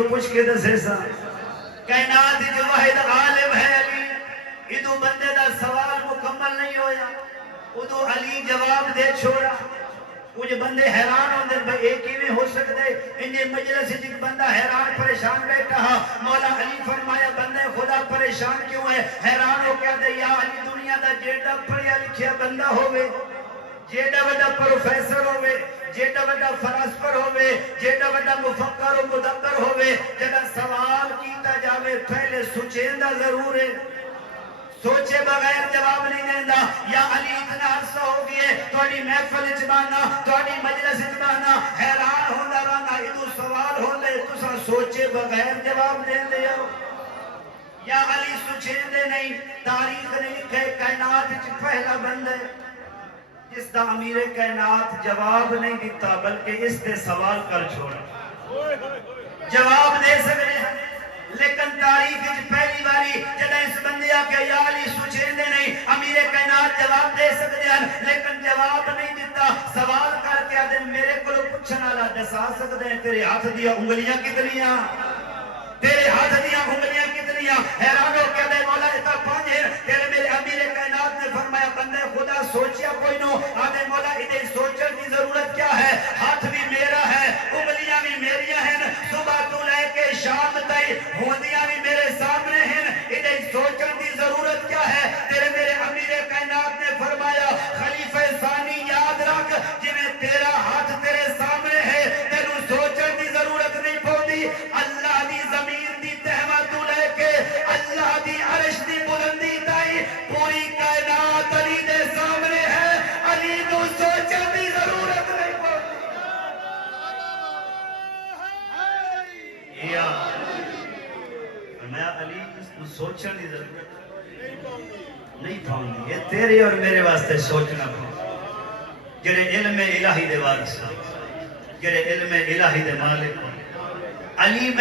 پوچھ کے دسے سا کائنات جو واحد عالم ہے علی ادو بندے دا سوال مکمل نہیں ہویا ادو علی جواب دے چھوڑا کچھ بندے حیران ہوندے بھئی ایک ہی میں ہو سکتے انہیں مجلس جک بندہ حیران پریشان بیٹھا مولا علی فرمایا بندے خدا پریشان کیوں ہے حیران ہو کہتے یا علی دنیا دا جیڑا پڑھیا لکھیا بندہ ہوئے جیڑا بڑا پروفیسر ہوئے جیڑا بڑا فلسفر ہوئے جیڑا بڑا مفکر و مدبر ہوئے جڑا سوال کیتا جاوے پہلے سوچیندہ ضرور ہے سوچے بغیر جواب نہیں دیندہ یا علی اتنا عرصہ ہو گئے توڑی محفل اچبانا توڑی مجلس اچبانا حیران ہوندہ رہنا ادو سوال ہو لے تسا سوچے بغیر جواب دیندے ہو یا علی سوچیندے نہیں تاریخ نے لکھے کائنات پہلا بندے اس دا امیر کائنات جواب نہیں دیتا بلکہ اس دے سوال کر چھوڑا جواب دے سکتے ہیں لیکن تاریخ پہلی باری جب اس بندے آکے یا علی سوچیندے نہیں امیر کائنات جواب دے سکتے ہیں لیکن جواب نہیں دیتا سوال کر کے آدھے میرے کو پوچھنا لا دسا سکتے ہیں تیرے ہاتھ دیا انگلیاں کتنیاں تیرے ہاتھ دیا انگلیاں کتنیاں حیران ہو کے آدھے مولا اتنا پانچ تیرے میرے امیر کائنات نے فرمایا بندے خدا سوچیا کوئی نو آدھے مولا ادھے سوچن کی ضرورت کیا ہے ہاتھ بھی میرا ہے انگلیاں بھی میریاں ہیں صبح تو لے کے شام تائی ہوندیاں بھی میرے سامنے ہیں ادھے سوچن کی ضرورت کیا ہے تیرے میرے امیر کائنات نے فرمایا خلیفہ ثانی یاد رکھ جنہیں تیرا ہاتھ تیرے سامنے ہے تینوں سوچن کی ضرورت نہیں پوندی اللہ دی زمین دی تہمہ تو لے کے اللہ دی عرش دی بلندی تائی پوری کائنات علی دے سامنے ہے علی کو سوچن کی ضرورت نہیں پوندی یا میں علی اس کو سوچن کی ضرورت نہیں پوندی یہ تیرے اور میرے واسطے سوچنا پوندی جڑے علم الہی دے وارث جڑے علم الہی دے مالک علی میں